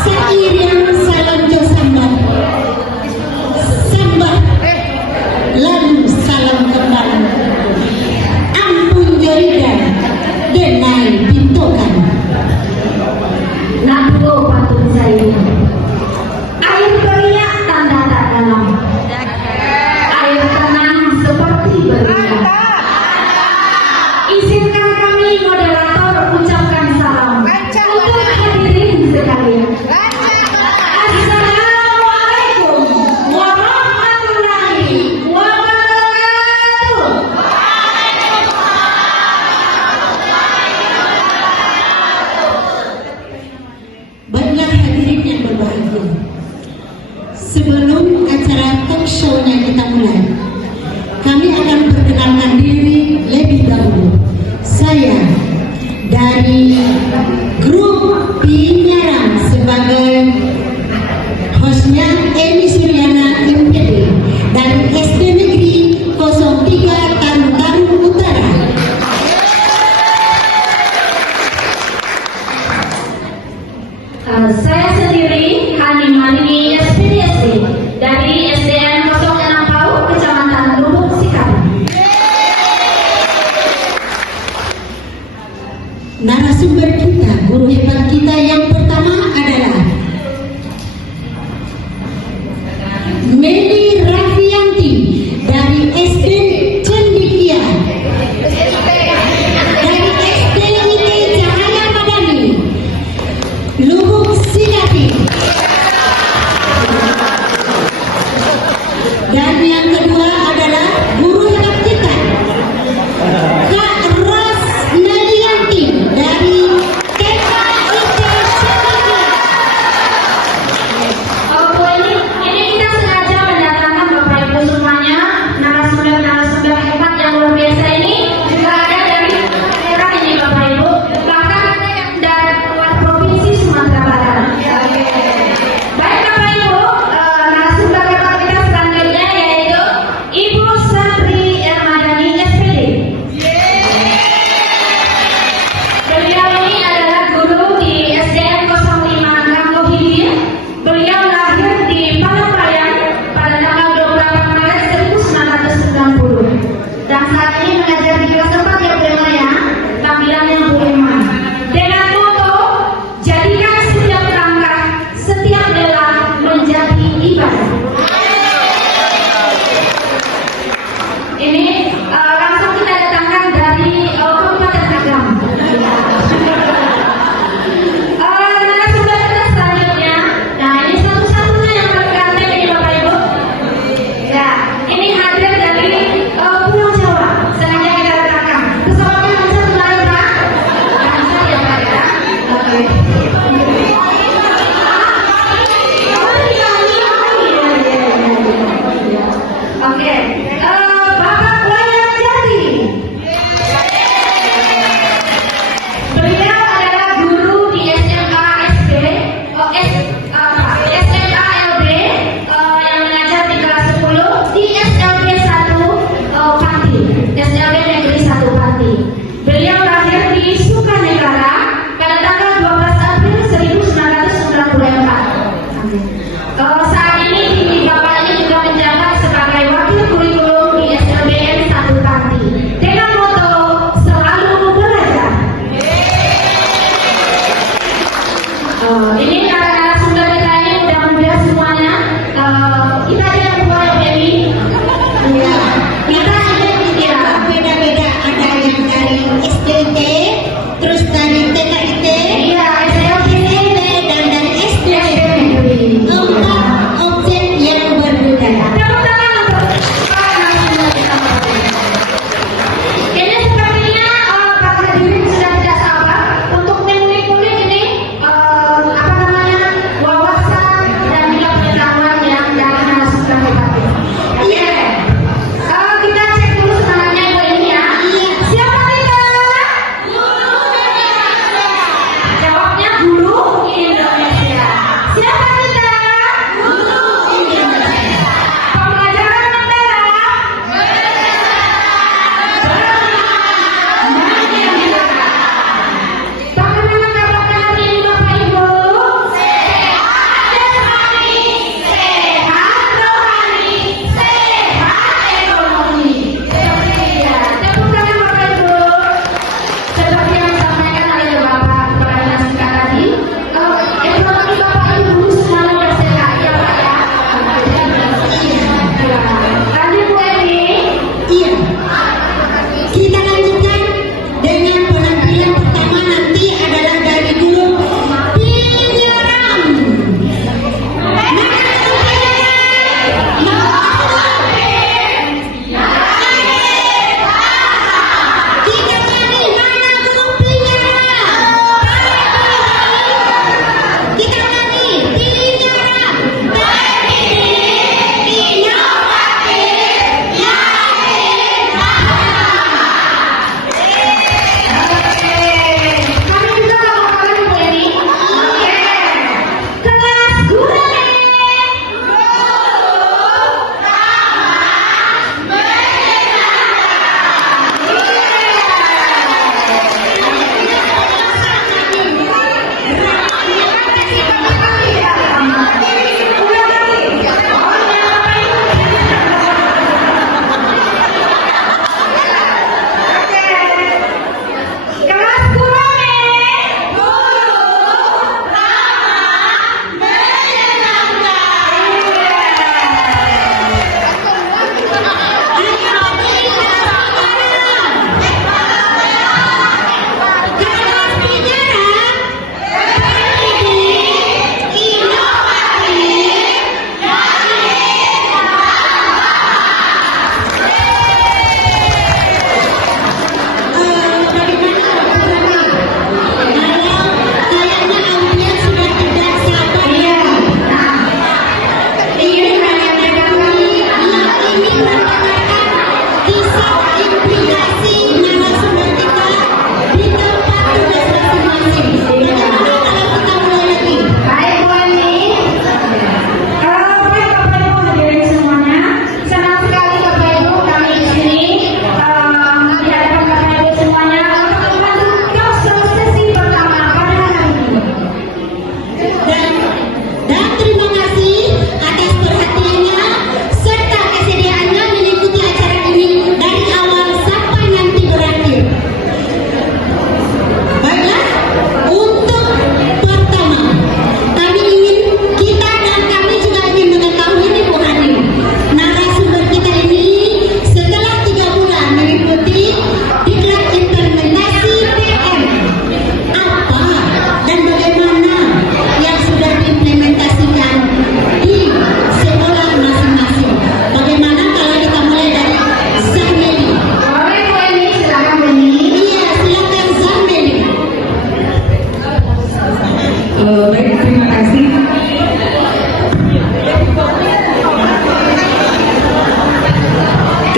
Seiring salam jo sambat, lalu salam kembali. Ampun jeridan, denai pintokan. Nak lo patut saya. Air beriak tanda tak dalam. Air tenang seperti beriak. Izinkan kami moderator ucapkan salam untuk hadirin sekalian. Assalamualaikum warahmatullahi wabarakatuh. Baiklah hadirin yang berbahagia, sebelum acara talk show-nya kita mulai, kami akan perkenalkan diri lebih dahulu. Saya dari grup Pinyaram sebagai hostnya Eni Suryana MPD dari SD Negeri 03 Taru Utara. Saya sendiri Hani Malini SPDSD dari SDN 06 Pau, Kecamatan Lubuk Sikap. Narasumber kita, guru hebat kita yang pertama adalah Meli Raffianti dari SD Cendikia, dari SD IT Cahaya Madani, Lubuk Sidati.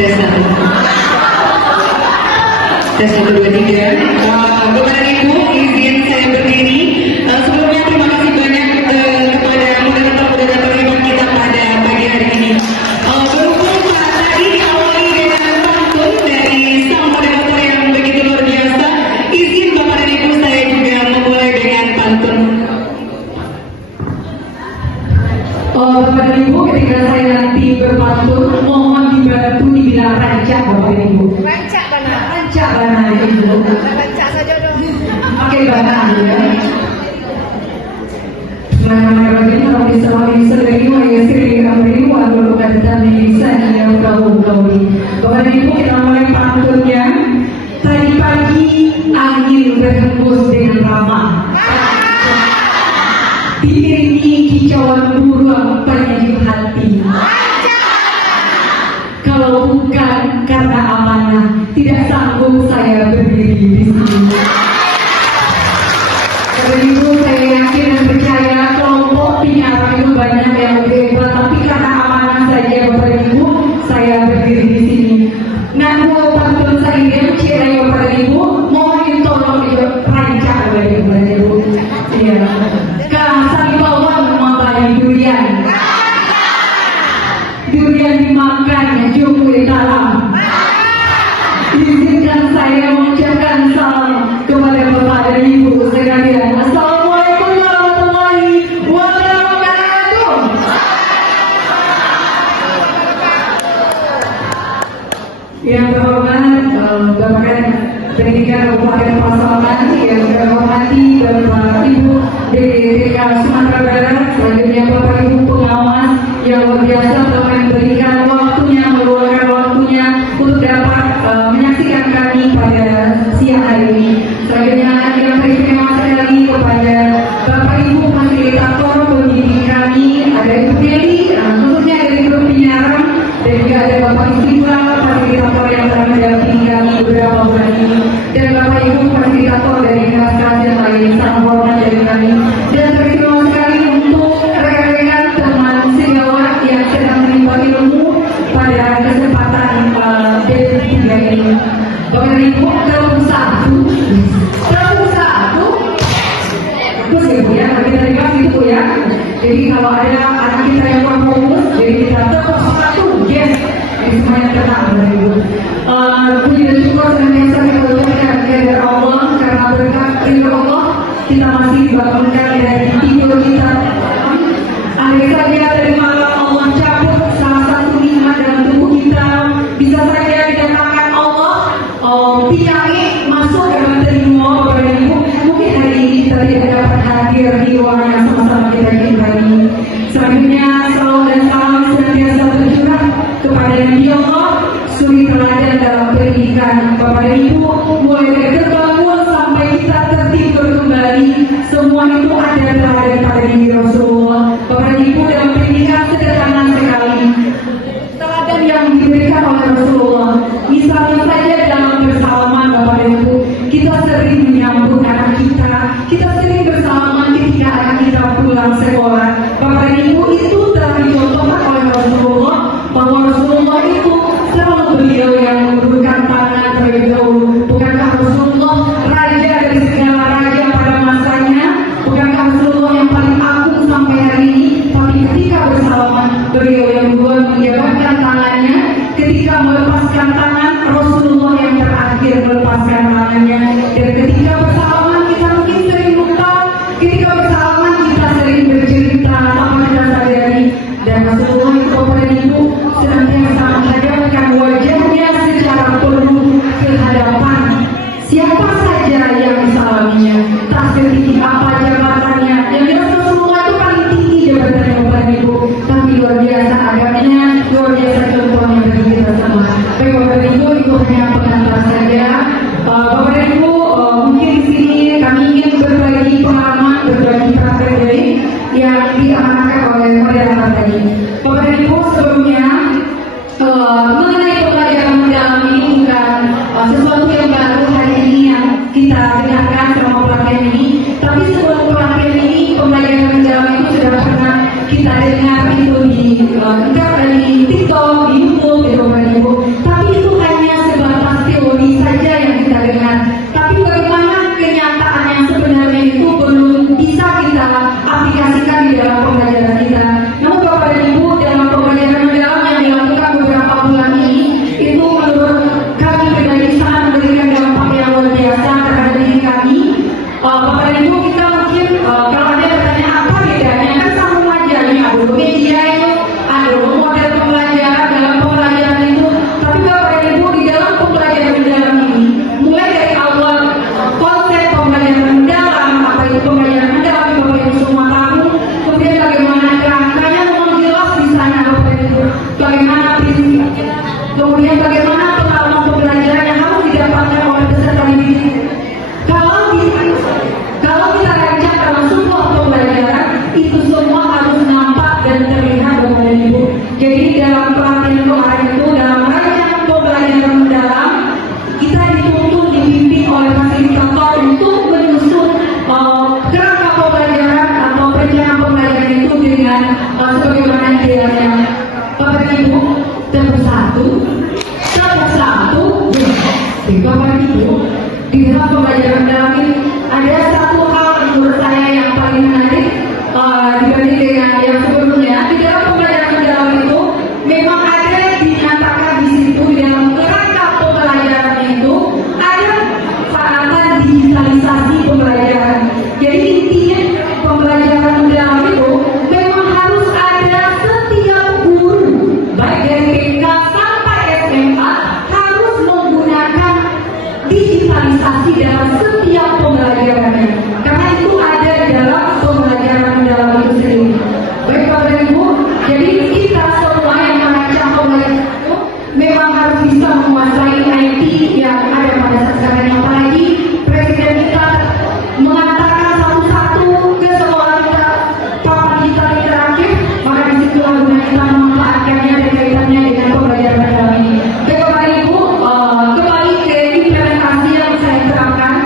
Tes 1. Tes 1, 2, 3. Bapak Ibu, izin saya berdiri. Sebelumnya terima kasih banyak kepada moderator kita pada pagi hari ini. Berhubung tadi diawali dengan pantun dari sang moderator yang begitu luar biasa, izin Bapak dan Ibu saya juga memulai dengan pantun. Bapak dan Ibu, ketika saya nanti berpantun, mohon dibantu dibilang rancak Bapak dan Ibu. Rancak mana? Rancak mana Ibu? Rancak saja dong. Pakai bahasa ya. Bismillahirrahmanirrahim. Rabbi sholli sadri wa yassir li amri wa hlul 'uqdatam min lisani yafqahu qawli. Bapak dan Ibu, kita mulai pantunnya. Tadi pagi angin berhembus dengan ramah. Diiringi kicauan burung penyejuk hati. Kalau bukan karena amanah, tidak sanggup saya berdiri di sini. Bapak Ibu, saya yakin dan percaya kelompok penyiaran itu banyak yang lebih hebat, tapi karena amanah saja Bapak Ibu, saya berdiri di sini. Nah, mau pantun saya cerai Bapak Ibu, mohon tolong itu rancak Bapak Ibu. Iya. Sang bawang memakai durian. Durian dimakan, jumlah dalam. Izinkan saya mengucapkan salam kepada Bapak dan Ibu sekalian. Assalamualaikum warahmatullahi wabarakatuh. Yang terhormat Bapak Pendidikan Kabupaten Pasaman, yang terhormati Bapak Ibu DPRD Sumatera Barat, selanjutnya Bapak Ibu pengawas yang luar biasa telah memberikan waktunya, meluangkan waktunya untuk dapat menyaksikan kami pada siang hari ini. Selanjutnya yang teristimewa sekali kepada Bapak Ibu fasilitator pendidik kami, ada Ibu Deli, khususnya dari grup penyiaran, dan juga ada Bapak Istiqlal, fasilitator yang telah mendampingi kami beberapa bulan ini, dan Bapak Ibu fasilitator dari kelas-kelas yang lain, sangat hormat dari kami. Dan teristimewa sekali untuk rekan-rekan teman sejawat yang sedang menimba ilmu pada kesempatan D3 ini. Bapak Ibu, kelompok 1, bagus ya Bu ya, kita terima itu ya. Jadi kalau ada anak kita yang kurang fokus, jadi kita tetap 1, yes. Jadi semuanya tenang Bapak Ibu. Puji dan syukur senantiasa kita ucapkan kepada Allah, karena berkat ridho Allah kita masih dibangunkan dari tidur kita. Andai saja dari malam Allah cabut salah satu nikmat dalam tubuh kita, bisa saja didatangkan Allah penyakit masuk dalam telinga Bapak Ibu. Mungkin hari ini kita tidak dapat hadir di ruang yang sama-sama kita cintai. Selanjutnya salam dan salam senantiasa tercurah kepada Nabi Allah, suri teladan dalam pendidikan Bapak Ibu, mulai dari terbangun sampai kita tertidur kembali, semua itu ada teladan pada diri Rasulullah. Bapak Ibu, dalam pendidikan sederhana sekali teladan yang diberikan oleh Rasulullah. Misalnya saja dalam bersalaman Bapak Ibu, kita sering menyambut anak kita sering bersalaman ketika anak kita pulang sekolah. Bapak Ibu, itu telah dicontohkan oleh Rasulullah, bahwa Rasulullah itu selalu beliau yang memberikan tangan terlebih dahulu. Bukankah Rasulullah raja dari segala raja pada masanya? Bukankah Rasulullah yang paling agung sampai hari ini? Tapi ketika bersalaman, beliau yang duluan menjabatkan tangannya. Ketika melepaskan tangan, Rasulullah yang terakhir melepaskan tangannya. Dan ketika bersalaman, kita mungkin sering lupa. Ketika bersalaman, kita sering bercerita apa kita sadari. Dan Rasulullah itu Bapak Ibu senantiasa menghadapkan wajahnya secara penuh ke hadapan siapa saja yang disalaminya, tak sedikit apa jabatannya. Yang jelas Rasulullah itu paling tinggi jabatannya Bapak Ibu, tapi luar biasa agamanya, luar biasa contohnya bagi kita semua. Baik Bapak Ibu, itu hanya pengantar saja. Bapak Ibu, mungkin di sini kami ingin berbagi pengalaman, berbagi praktek dari yang diamankan oleh moderator tadi. Bapak Ibu, sebelumnya mengenai pembelajaran mendalam ini bukan sesuatu yang baru hari ini yang kita dengarkan selama pelatihan ini, tapi sebelum pelatihan ini pembelajaran mendalam itu sudah pernah kita dengar itu di TikTok, di YouTube, di Bapak Ibu. Tapi kemudian sebagaimana idealnya Bapak Ibu tepuk satu, di Bapak Ibu di dalam pembelajaran dalam ini ada satu hal menurut saya yang paling menarik dibanding dengan yang sebelumnya. Di dalam pembelajaran dalam itu memang ada dinyatakan di situ di dalam kerangka pembelajaran itu ada taatan digitalisasi pembelajaran. Jadi intinya pembelajaran dalam itu memang harus ada setiap guru baik dari TK sampai SMA harus menggunakan digitalisasi dalam setiap pembelajarannya, karena itu ada di dalam pembelajaran dalam itu sendiri. Baik Bapak dan Ibu, jadi kita semua yang merancang pembelajaran itu memang harus bisa menguasai IT yang ada pada saat sekarang. Apalagi Presiden kita mengatakan satu-satu ke sekolah kita papan kita interaktif, maka disitulah guna kita memanfaatkannya dan kaitannya dengan pembelajaran dalam ini. Baik Bapak dan Ibu, kembali ke implementasi yang saya terapkan.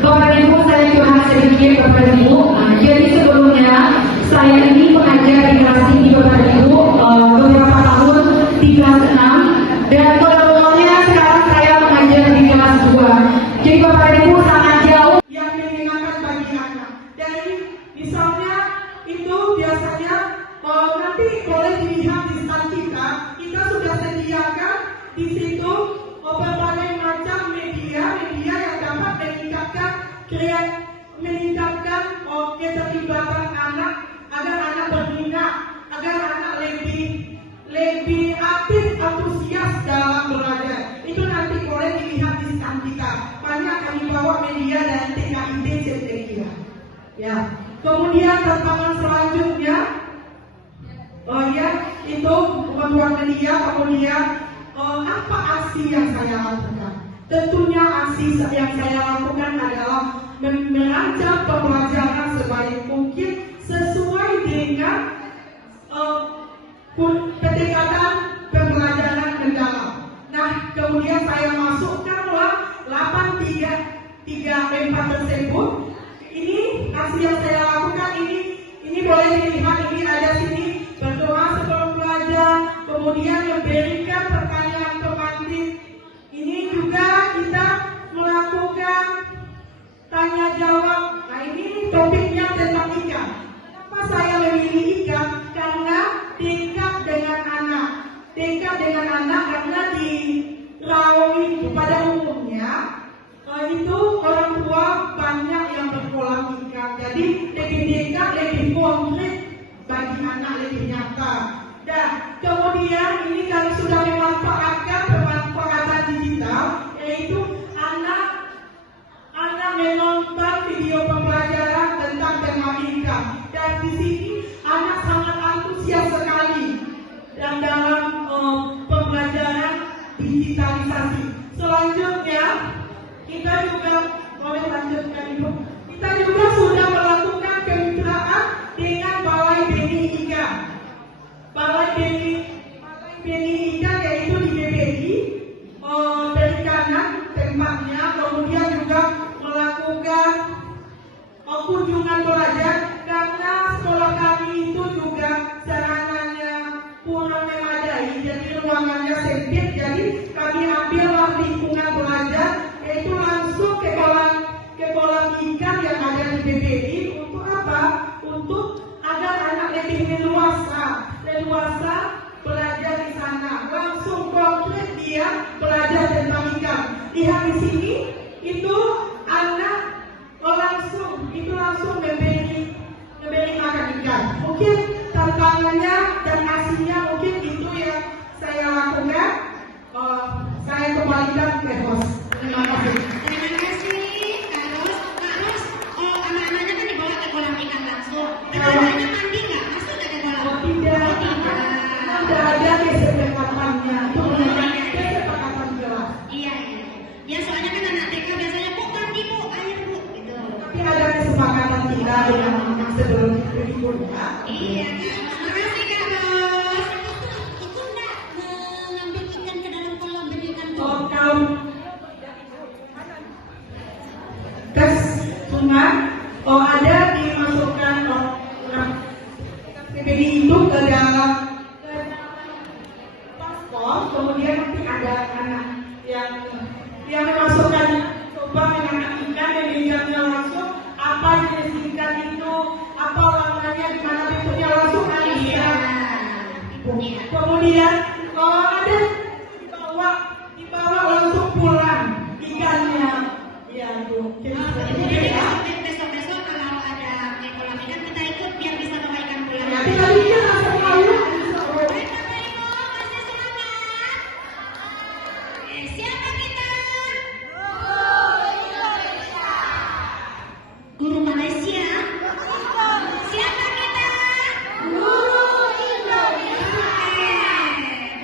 Bapak dan Ibu, saya curhat sedikit Bapak dan Ibu. Jadi sebelumnya saya ini mengajar di kelas tinggi Bapak dan Ibu beberapa tahun di kelas 6 dan kebetulannya sekarang saya mengajar di kelas 2. Jadi Bapak dan Ibu sangat jauh yang menyenangkan bagi anak. Dari misalnya itu biasanya nanti boleh dilihat di stand kita sudah sediakan di situ berbagai macam media yang dapat meningkatkan keterlibatan anak agar anak berminat, agar anak lebih aktif, antusias dalam belajar. Itu nanti boleh dilihat di stand kita. Banyak kami bawa media dari TKID Centeria. Ya. Kemudian tantangan selanjutnya, itu membuat media. Kemudian apa aksi yang saya lakukan? Tentunya aksi yang saya lakukan adalah merancang pembelajaran sebaik mungkin sesuai dengan pendekatan pembelajaran mendalam. Nah, kemudian saya masukkanlah 8-3-4 tersebut. Ini aksi yang saya lakukan ini boleh dilihat, ini ada sini berdoa sebelum belajar, kemudian memberikan pertanyaan pemantik. Ini juga kita melakukan tanya jawab. Nah, ini topiknya tentang ikan. Kenapa saya memilih ikan? Karena dekat dengan anak karena di Rawi pada umumnya itu orang tua banyak yang berkolam ikan, jadi lebih dekat, lebih konkret bagi anak, lebih nyata. Dan kemudian ini kami sudah memanfaatkan pemanfaatan digital, yaitu anak menonton video pembelajaran tentang tema ikan, dan di sini anak sangat antusias sekali dan dalam pembelajaran digitalisasi. Selanjutnya kita juga boleh lanjutkan Ibu. Kita juga sudah melakukan kemitraan dengan Balai Benih Ikan. Balai Benih Ikan yaitu di BPI, perikanan tempatnya, kemudian juga melakukan kunjungan belajar karena sekolah kami itu juga sarananya kurang memadai, jadi ruangannya sempit, jadi kami ambillah lingkungan belajar yaitu langsung ke kolam ikan yang ada di BPI. Untuk apa? Untuk agar anak lebih leluasa belajar di sana, langsung konkret dia belajar tentang ikan. Lihat di sini itu anak langsung memberi makan ikan. Mungkin tantangannya dan hasilnya mungkin itu yang saya lakukan. Saya kembalikan ke host. Terima kasih. Terima kasih Kak Ros. Kak Ros, anak-anaknya kan dibawa ke kolam ikan langsung. Anak-anaknya mandi nggak? Masuk nggak ke kolam? Tidak. Tidak ada kesepakatannya. Itu bukan kesepakatan jelas. Iya. Ya soalnya kan anak TK biasanya bu mandi bu, ayo bu, gitu. Tapi ada kesepakatan kita dengan anak sebelum berlibur. Iya. Terima kasih Kak Ros. Itu nggak mengambil ikan ke dalam kolam berikan bu? Kalau tes sungai, ada dimasukkan PPD itu ke dalam paspor, kemudian nanti ada anak yang memasukkan coba menanyakan manajernya langsung apa jenis ikan itu, apa warnanya, di mana bentuknya langsung analisa. Kemudian kalau ada dibawa langsung pulang ikannya. Ya itu. Jadi besok kalau ada kolam ikan kita ikut biar bisa bawa ikan pulang. Nanti kalinya langsung lalu. Siapa kita? Guru Malaysia. Siapa kita? Guru Indonesia.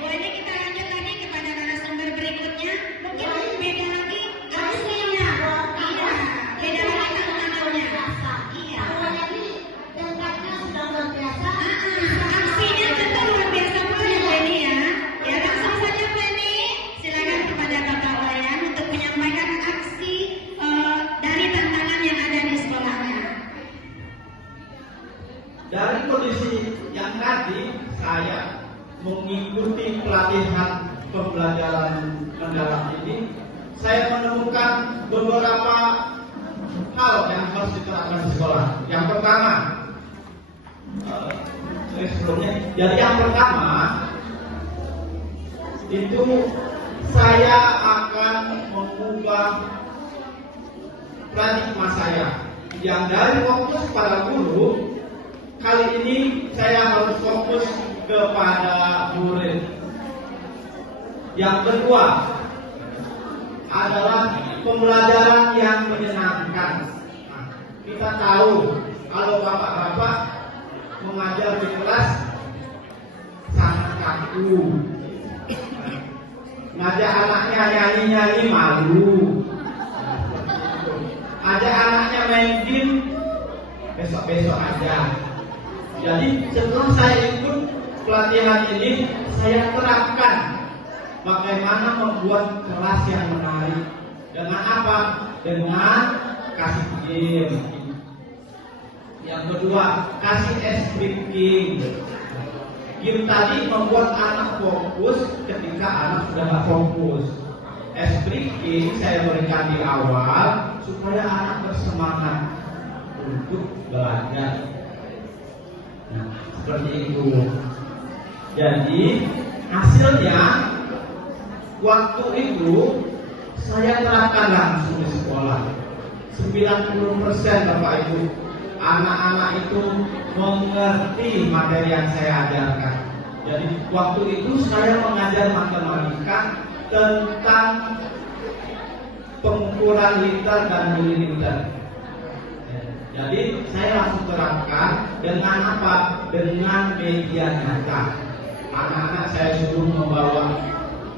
Boleh kita lanjut lagi kepada narasumber berikutnya. Mungkin beda lagi aksinya. Iya, beda lagi tantangannya. Iya. Aksinya tentu luar biasa pula ya Bu Eni ya. Ya langsung saja Bu Eni. Silakan kepada Bapak Wayan untuk menyampaikan aksi dari tantangan yang ada di sekolahnya. Dari kondisi yang tadi, saya mengikuti pelatihan pembelajaran mendalam ini, saya menemukan beberapa hal yang harus diterapkan di sekolah. Yang pertama, jadi yang pertama itu saya akan mengubah paradigma saya yang dari fokus pada guru. Kali ini saya harus fokus kepada murid. Yang kedua adalah pembelajaran yang menyenangkan. Nah, kita tahu kalau bapak-bapak mengajar di kelas sangat kaku. Ngajak anaknya nyanyi-nyanyi malu. Ajak anaknya main game besok-besok aja. Jadi setelah saya ikut pelatihan ini, saya terapkan bagaimana membuat kelas yang menarik. Dengan apa? Dengan kasih game. Yang kedua, kasih es breaking. Game tadi membuat anak fokus ketika anak sudah tak fokus. Es breaking saya berikan di awal supaya anak bersemangat untuk belajar. Nah, seperti itu. Jadi hasilnya waktu itu saya terapkan langsung di sekolah. 90% Bapak Ibu anak-anak itu mengerti materi yang saya ajarkan. Jadi waktu itu saya mengajar matematika tentang pengukuran liter dan mililiter. Jadi saya langsung terapkan dengan apa? Dengan media nyata. Anak-anak saya suruh membawa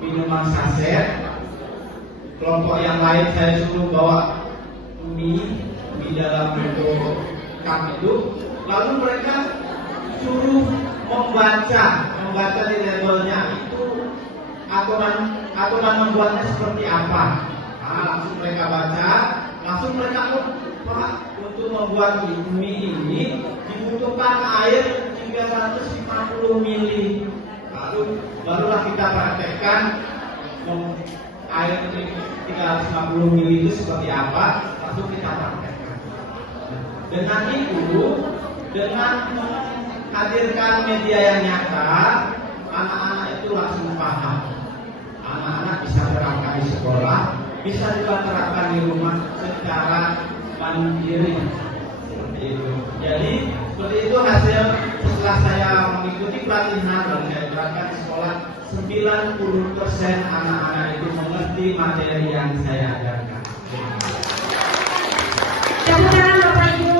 minuman saset. Kelompok yang lain saya suruh bawa mie dalam bentuk cup itu. Lalu mereka suruh membaca di labelnya itu aturan membuatnya seperti apa. Nah, langsung mereka baca, langsung mereka Pak, untuk membuat mie ini dibutuhkan air 350 ml. Lalu barulah kita praktekkan air 350 ml itu seperti apa, langsung kita praktekkan. Dengan itu, dengan menghadirkan media yang nyata, anak-anak itu langsung paham. Anak-anak bisa terapkan di sekolah, bisa juga terapkan di rumah secara mandiri. Seperti itu. Jadi seperti itu hasil setelah saya mengikuti pelatihan dan saya terapkan di sekolah. 90% anak-anak itu mengerti materi yang saya ajarkan. Tepuk tangan Bapak Ibu.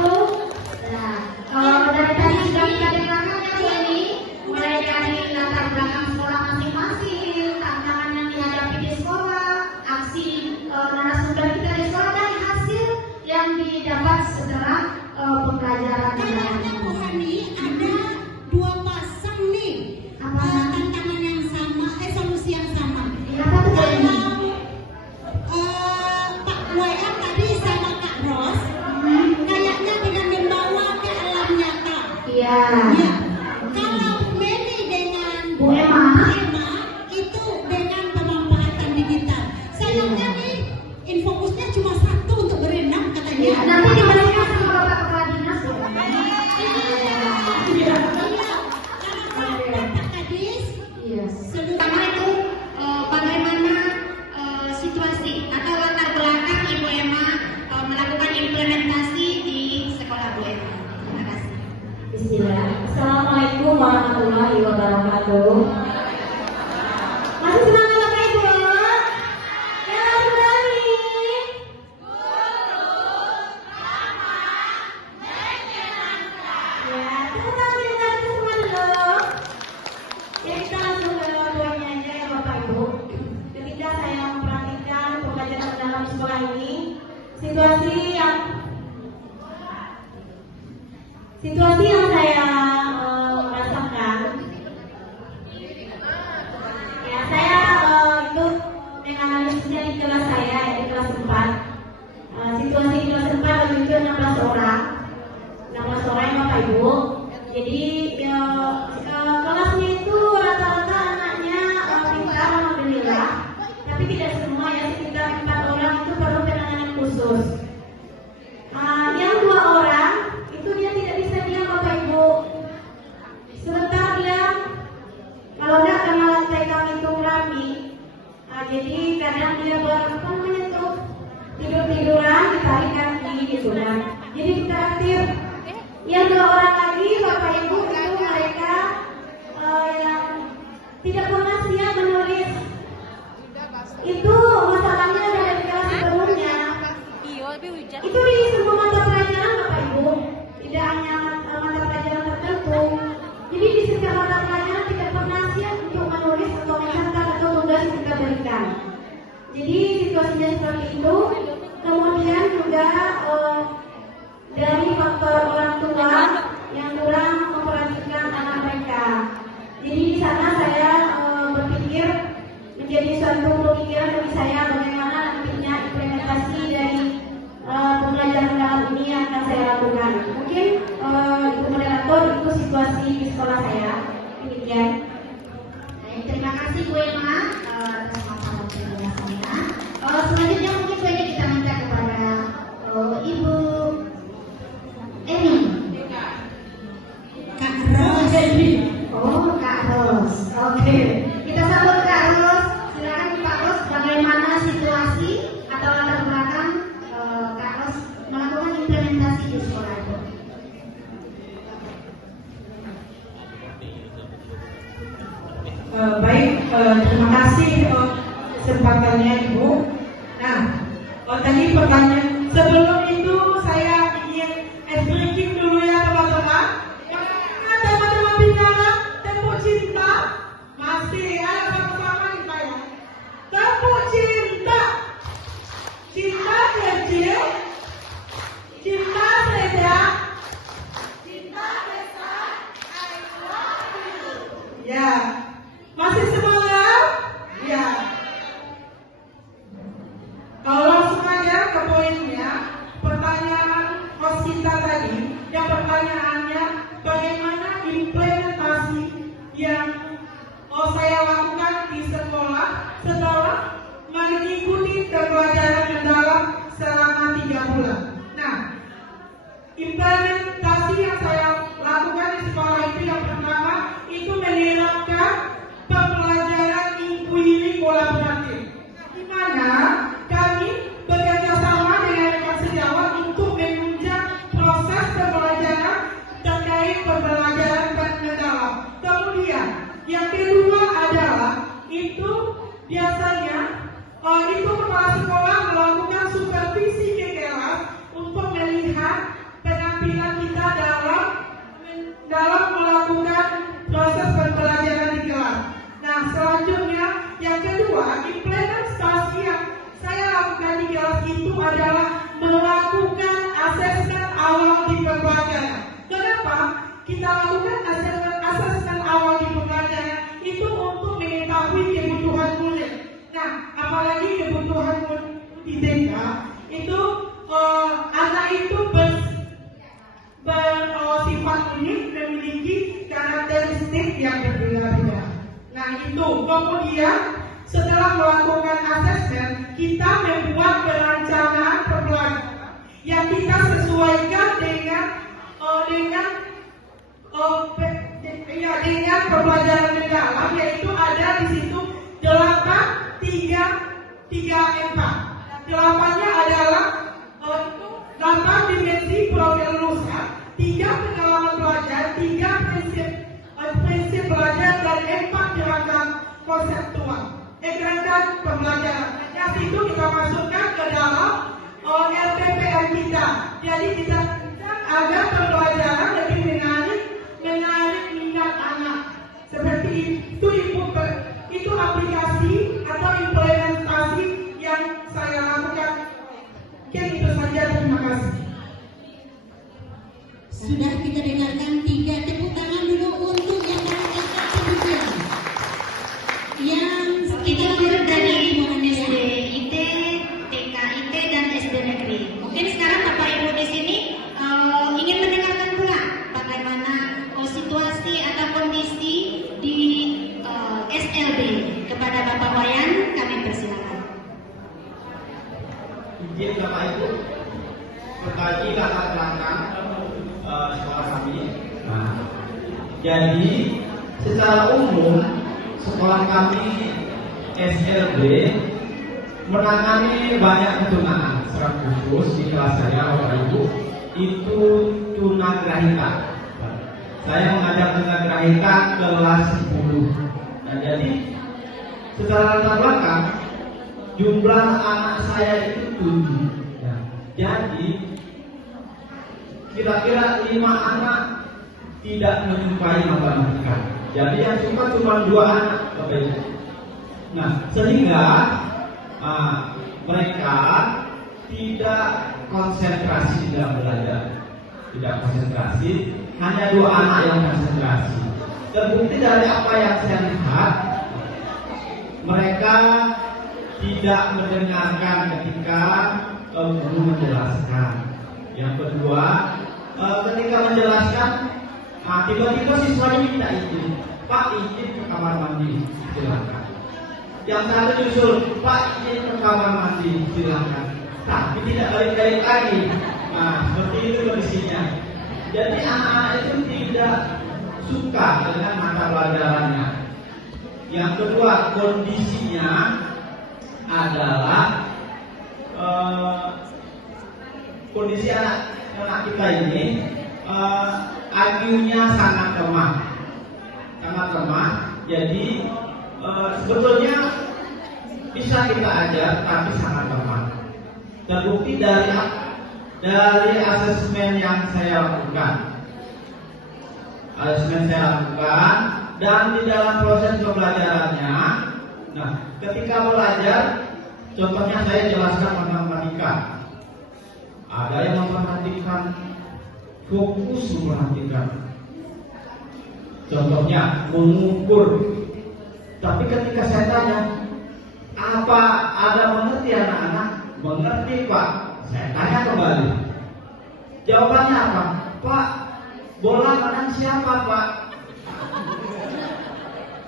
Nah, kalau dari tadi sudah kita dengarkan ya Bu Eni, mulai dari latar belakang sekolah masing-masing, tantangan yang dihadapi di sekolah, aksi narasumber kita di sekolah dan hasil yang didapat setelah pembelajaran. Bu Eni ada dua pasang nih. Tantangan yang sama, solusi yang sama. Apa tuh Bu Eni? Pak Wayan tadi sama Kak Ros kayaknya dengan membawa ke alam nyata. Iya. Ya. Assalamualaikum warahmatullahi wabarakatuh. Masih semangat apa Ibu? Ya, masih berani. Ya, tepuk tangan dengan kita semua dulu. Ya, kita langsung ke poinnya aja ya Bapak Ibu. Ketika saya memperhatikan pembelajaran dalam sekolah ini, situasi yang saya rasakan, ya saya itu menganalisisnya di kelas saya, di kelas 4. Situasi di kelas 4 waktu itu 16 orang Bapak Ibu. Jadi kelasnya itu rata-rata anaknya pintar, alhamdulillah. Tapi tidak semua ya, sekitar 4 orang itu perlu penanganan khusus. Yang 2 orang itu dia tidak bisa diam Bapak Ibu. Sebentar dia, kalau enggak karena lantai kami itu rapi, jadi kadang dia tidur-tiduran, ditarik kaki gitu kan. Jadi kita aktif. Yang 2 orang lagi Bapak Ibu itu mereka yang tidak pernah siap menulis. Itu masalahnya dari kelas sebelumnya. Itu di semua mata pelajaran Bapak Ibu, tidak hanya mata pelajaran tertentu. Jadi di setiap mata pelajaran tidak pernah siap untuk menulis atau mencatat atau tugas yang kita berikan. Jadi situasinya seperti itu. Kemudian juga dari faktor orang tua yang kurang memperhatikan anak mereka. Jadi di sana saya berpikir menjadi suatu pemikiran bagi saya bagaimana nantinya implementasi dari pembelajaran dalam ini yang akan saya lakukan. Mungkin Ibu Moderator itu situasi di sekolah saya. Demikian. Terima kasih Bu Emma atas masalah penjelasannya. Selanjutnya mungkin saja kita minta kepada Ibu Eni. Kak Ros. Oh, Kak Ros. Oke. Kita sambut Kak Ros. Silakan Pak Ros, bagaimana situasi atau latar belakang Kak Ros melakukan implementasi di sekolah itu? Baik, terima kasih kesempatannya Ibu. Nah, tadi pertanyaan sebelum itu saya ingin breaking dulu ya teman-teman. Yang teman-teman bicara tepuk cinta masih ayo sama-sama kita ya. Tepuk cinta, cinta kecil, cinta sedang, cinta besar. Ya. Masih semangat? Ya. Kalau langsung aja ke poinnya, pertanyaan host kita tadi, yang pertanyaannya bagaimana implementasi yang saya lakukan di sekolah setelah mengikuti pembelajaran mendalam selama 3 bulan. Nah, implementasi yang saya lakukan di sekolah itu yang pertama itu menerapkan pembelajaran inklusif kolaboratif, di mana kami bekerja sama dengan rekan sejawat untuk menunjang proses pembelajaran terkait pembelajaran mendalam. Kemudian yang kedua adalah itu biasanya itu kepala sekolah melakukan supervisi ke kelas untuk melihat penampilan kita dalam melakukan proses pembelajaran di kelas. Nah, selanjutnya yang kedua, implementasi yang saya lakukan di kelas itu adalah melakukan asesmen awal di pembelajaran. Kenapa kita lakukan asesmen awal di pembelajaran? Itu untuk mengetahui kebutuhan murid. Nah, apalagi kebutuhan murid di TK itu anak itu bersifat unik, memiliki karakteristik yang berbeda-beda. Nah, itu kemudian setelah melakukan asesmen, kita membuat perencanaan pembelajaran yang kita sesuaikan dengan pembelajaran mendalam, yaitu ada di situ 8, 3, 4. 8-nya adalah 8 dimensi profil lulusan, 3 pengalaman belajar, 3 prinsip konseptual, gerakan pembelajaran. Yang itu kita masukkan ke dalam LPPR kita. Jadi kita ada pembelajaran lebih menarik minat anak. Seperti itu itu aplikasi atau implementasi yang saya lakukan. Mungkin itu saja, terima kasih. Sudah kita dengarkan 3 tepuk tangan dulu untuk yang mendapatkan kemudian. Yang Itu menurut dari mohon ya. SD, IT, TK, IT, dan SD negeri. Mungkin sekarang Bapak Ibu di sini ingin mendengarkan pula bagaimana situasi atau kondisi di SLB. Kepada Bapak Wayan, kami persilakan. Izin Bapak Ibu, berbagi latar belakang sekolah kami. Nah, jadi secara umum sekolah kami SLB menangani banyak ketunaan. Secara khusus di kelas saya Bapak Ibu itu tunagrahita. Saya mengajar tunagrahita kelas 10. Nah, jadi secara latar belakang jumlah anak saya itu 7. Ya. Jadi kira-kira 5 anak tidak menyukai matematika. Jadi yang suka cuma 2 anak, Bapak Ibu. Nah, sehingga mereka tidak konsentrasi dalam belajar. Tidak konsentrasi, hanya 2 anak yang konsentrasi. Terbukti dari apa yang saya lihat, mereka tidak mendengarkan ketika guru menjelaskan. Yang kedua, ketika menjelaskan, tiba-tiba siswanya minta izin, Pak izin ke kamar mandi, silakan. Yang satu nyusul, Pak izin ke kamar mandi, silakan. Tapi tidak balik-balik lagi. Nah, seperti itu kondisinya. Jadi anak-anak itu tidak suka dengan mata pelajarannya. Yang kedua, kondisinya adalah kondisi anak kita ini IQ-nya sangat lemah. Jadi sebetulnya bisa kita ajar, tapi sangat lemah. Terbukti dari asesmen yang saya lakukan. Dan di dalam proses pembelajarannya, nah, ketika belajar, contohnya saya jelaskan matematika. Ada yang memperhatikan, fokus memperhatikan. Contohnya mengukur. Tapi ketika saya tanya, apa ada mengerti anak-anak? Mengerti Pak. Saya tanya kembali. Jawabannya apa? Pak, bola menang siapa Pak?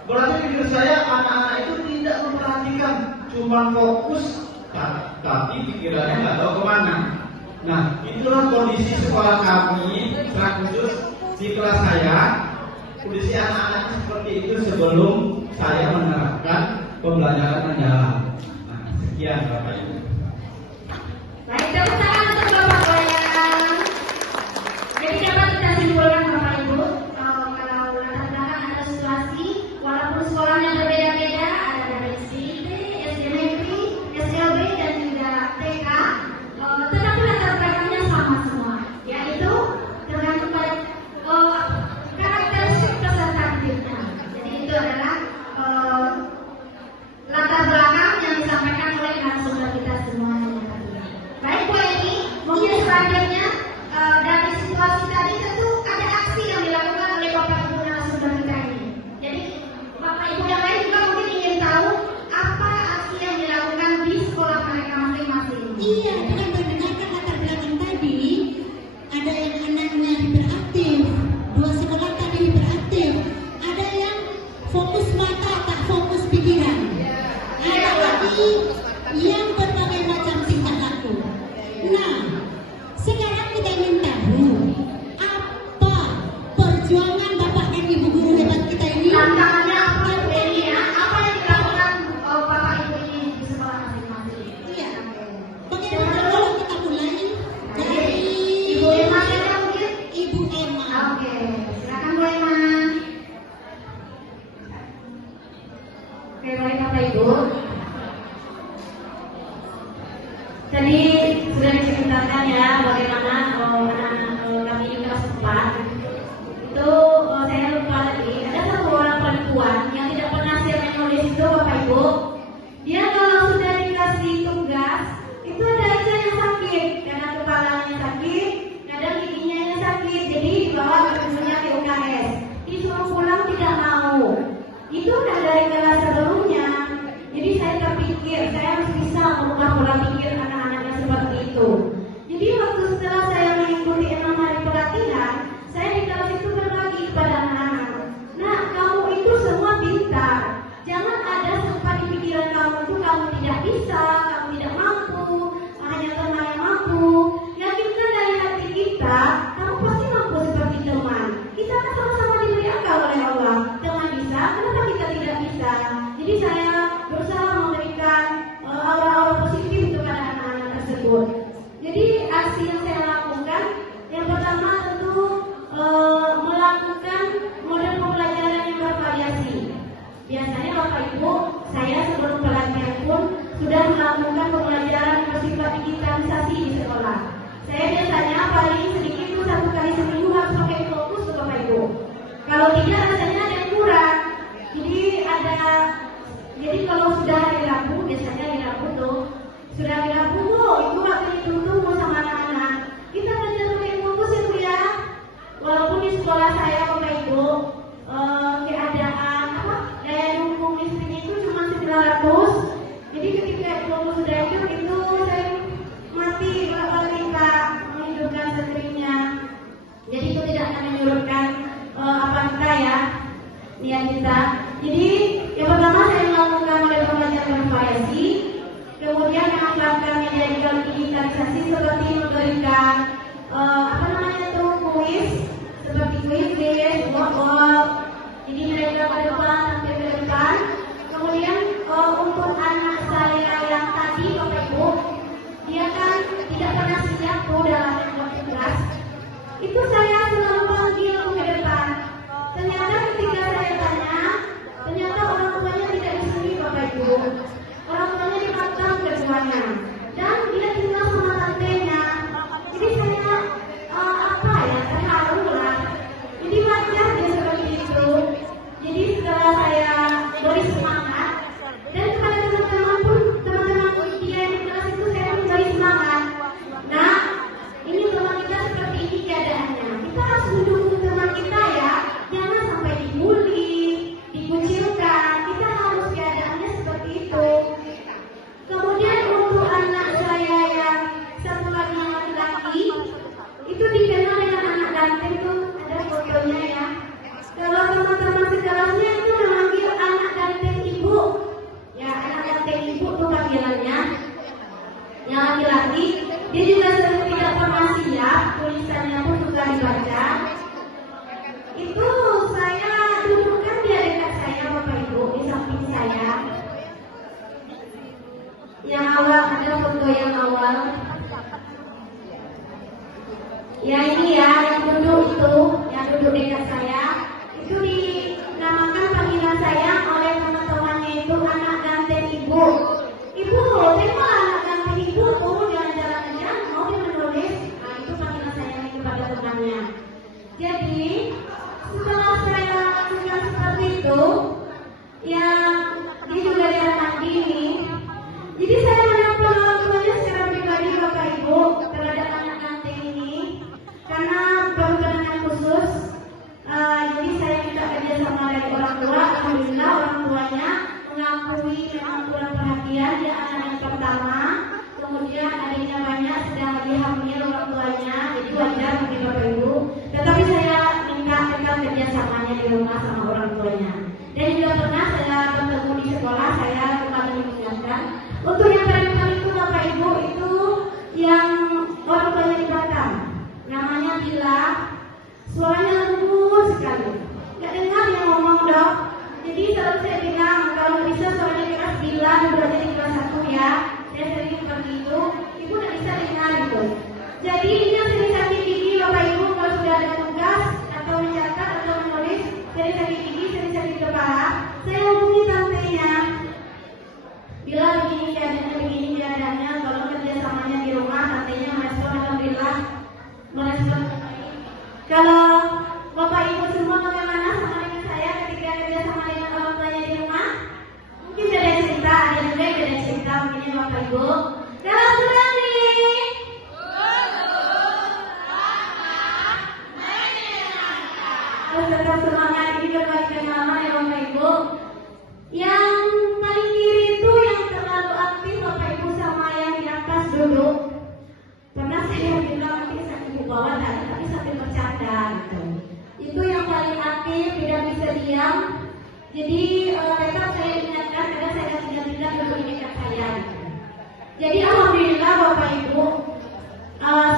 Berarti pikir saya anak-anak itu tidak memperhatikan, cuma fokus, tapi pikirannya nggak tahu kemana. Nah, itulah kondisi sekolah kami, secara khusus di kelas saya. Kondisi anak-anak seperti itu sebelum saya menerapkan pembelajaran mendalam. Nah, sekian Bapak Ibu. Baik, tepuk tangan untuk Bapak Wayan. Jadi dapat kita simpulkan Bapak Ibu, kalau latar belakang ada situasi, walaupun sekolahnya berbeda-beda, ada dari SD, SD negeri, SLB dan juga TK, tetapi latar belakangnya sama semua, yaitu tergantung pada karakteristik peserta didiknya. Jadi itu adalah latar belakang yang disampaikan oleh narasumber kita semuanya. Baik Bu Eni, digitalisasi di sekolah. Saya biasanya paling sedikit itu 1 kali seminggu harus pakai fokus ke Bapak Ibu. Kalau tidak rasanya ada yang kurang. Jadi kalau sudah hari Rabu, biasanya hari Rabu tuh sudah hari Rabu, Ibu waktu ditunggu sama anak-anak. Kita belajar pakai fokus ya Bu ya. Walaupun di sekolah saya Bapak Ibu keadaan daya dukung listriknya itu cuma 900. Jadi ketika fokus sudah itu saya mati balik menghidupkan sekelilingnya. Jadi itu tidak akan menyurutkan apa kita ya, niat kita. Jadi yang pertama saya melakukan model pembelajaran bervariasi, kemudian melakukan media digitalisasi seperti memberikan kuis, seperti kuis, jadi mereka ke depan sampai ke depan. Kemudian untuk anak saya yang tadi Bapak Ibu, dia kan tidak pernah siap dalam waktu kelas. Itu saya selalu panggil ke depan. Ternyata ketika saya tanya, ternyata orang tuanya tidak di sini Bapak Ibu. Orang tuanya di Batam keduanya. Dan dia tinggal sama tantenya. Jadi saya terharu lah. Jadi wajar dia seperti itu. Jadi setelah saya beri semangat, dan kepada teman-teman dia di kelas itu saya memberi semangat. Nah, ini teman kita seperti ini keadaannya. Kita harus mendukung teman kita ya. Jangan sampai dibully, dikucilkan. Kita harus keadaannya seperti itu. Kemudian untuk anak saya yang satu lagi yang laki-laki, itu dikenal dengan anak ganteng itu ada fotonya ya. Kalau teman-teman sekelasnya itu memanggil anak ganteng ibu, ya anak ganteng ibu tuh panggilannya. Yang laki-laki, dia juga sering tidak pernah siap, tulisannya pun juga dibaca. Itu saya dudukkan dia dekat saya Bapak Ibu, di samping saya. Yang awal ada foto yang awal. Ya ini ya, yang duduk itu, yang duduk dekat saya, itu dinamakan panggilan saya oleh teman-temannya itu anak ganteng ibu. Ibu, tengok anak ganteng ibu tuh jalan-jalan aja, mau dia menulis. Nah itu panggilan saya kepada temannya. Jadi setelah saya lakukan seperti itu, yang dia juga lihat ini. Jadi saya menelpon orang tuanya secara pribadi Bapak Ibu terhadap anak ganteng ini. Karena perhubungan khusus, jadi saya minta kerjasama dari orang tua. Alhamdulillah orang tuanya mengakui memang kurang perhatian, dia anak yang pertama. Kemudian adiknya banyak, sedang lagi hamil orang tuanya, jadi wajar bagi Bapak Ibu. Tetapi saya minta tetap kerjasamanya di rumah sama orang tuanya. Dan juga pernah saya bertemu di sekolah, saya kembali mengingatkan. Untuk yang paling itu Bapak Ibu itu yang orang tuanya di Batam. Namanya Bila, suaranya lembut sekali. Gak dengar yang ngomong dok. Jadi selalu saya bilang kalau bisa suaranya keras Bila, duduknya di kelas 1 ya. Saya sering seperti itu. Ibu gak bisa dengar gitu. Jadi ini yang sering sakit gigi Bapak Ibu kalau sudah ada tugas atau mencatat atau menulis, sering sakit gigi, sering sakit kepala. Saya hubungi tantenya. Bila begini keadaannya, kalau kerjasamanya di rumah, tantenya merespon alhamdulillah. Merespon. Kalau Bapak Ibu semua bagaimana sama dengan saya ketika kerja sama dengan orang tuanya di rumah? Mungkin ada yang cerita, ada juga yang ada cerita mungkin Bapak Ibu. Kalau sudah nih, tetap semangat ini berbagi pengalaman ya Bapak Ibu. Yang paling kiri itu yang terlalu aktif Bapak Ibu sama yang di atas duduk. Pernah saya bilang nanti sakit bawah tapi sambil bercanda gitu. Itu yang paling aktif, tidak bisa diam. Jadi tetap saya ingatkan karena saya tidak duduk di dekat saya. Gitu. Jadi alhamdulillah Bapak Ibu,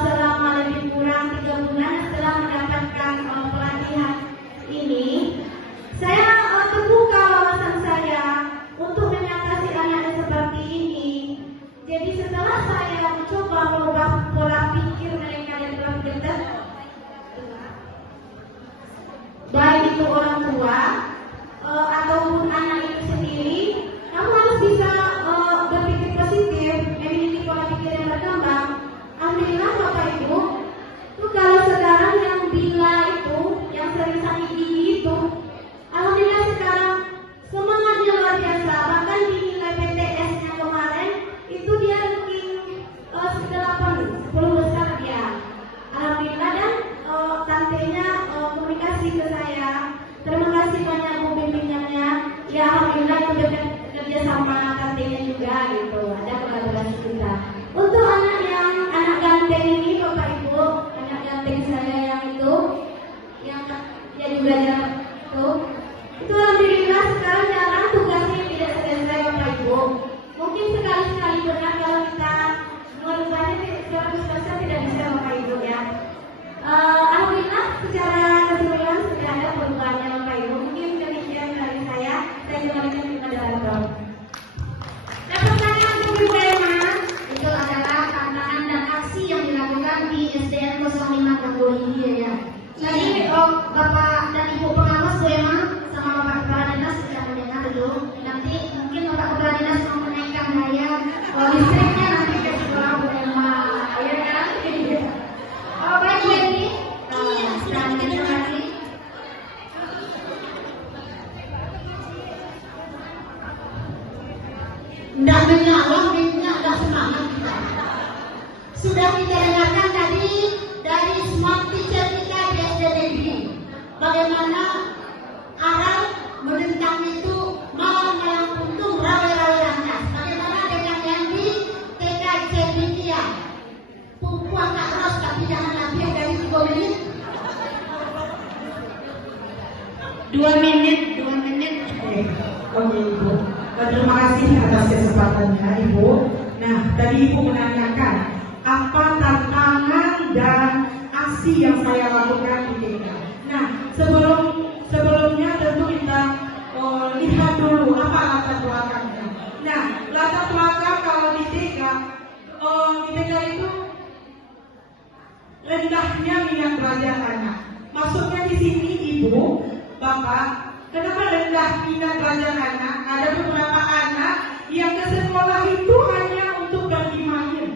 selama lebih kurang 3 bulan setelah mendapatkan pelatihan ini, saya terbuka wawasan saya untuk mengatasi anak yang seperti ini. Jadi setelah saya mencoba merubah pola pikir mereka yang telah berdebat, baik itu orang tua ataupun anak itu sendiri, kamu harus bisa berpikir positif, memiliki pola pikir yang berkembang. wabarakatuh. Itu alhamdulillah sekarang jarang tugasnya tidak selesai Bapak Ibu. Mungkin sekali-sekali benar kalau kita merubahnya secara tidak bisa Bapak Ibu ya. Alhamdulillah secara keseluruhan sudah ada perubahannya Bapak Ibu. Mungkin demikian dari saya kembalikan ke moderator. Dan pertanyaan untuk Ibu Emma itu adalah tantangan dan aksi yang dilakukan di SDN 05 Kebun ini ya. Jadi Bapak dan Ibu pengawas Bu Emma sama Bapak Kepala Dinas sudah mendengar dulu. Nanti mungkin Bapak Kepala Dinas mau menaikkan daya listriknya nanti ke sekolah Bu Emma. Ya kan? Baik Bu Eni, dan terima kasih. Nggak menyala, nggak semangat kita. Sudah kita dengarkan tadi dari smart teacher kita di SD Negeri. Bagaimana arah menentang itu malang-malang untung rawe-rawe rantas. Bagaimana dengan yang di TK Cendikia? Puan tak terus tapi jangan lebih dari 3 menit. 2 menit. Oke Ibu. Terima kasih atas kesempatannya Ibu. Nah, tadi Ibu menanyakan apa tantangan dan aksi yang saya lakukan di TK. Nah, sebelumnya tentu kita lihat dulu apa latar belakangnya. Nah, latar belakang kalau di TK itu rendahnya minat belajar anak. Maksudnya di sini Ibu, Bapak, kenapa rendah minat belajar anak? Ada beberapa anak yang ke sekolah itu hanya untuk pergi main.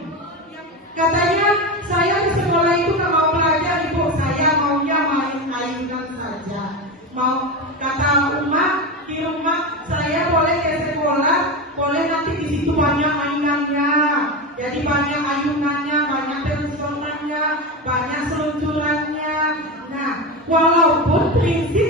Katanya saya ke sekolah itu nggak mau belajar Ibu, saya maunya main-mainan saja. Mau kata di rumah saya boleh ke sekolah, boleh nanti di situ banyak mainannya. Jadi banyak ayunannya, banyak pensilnya, banyak seluncurannya. Nah, walaupun prinsip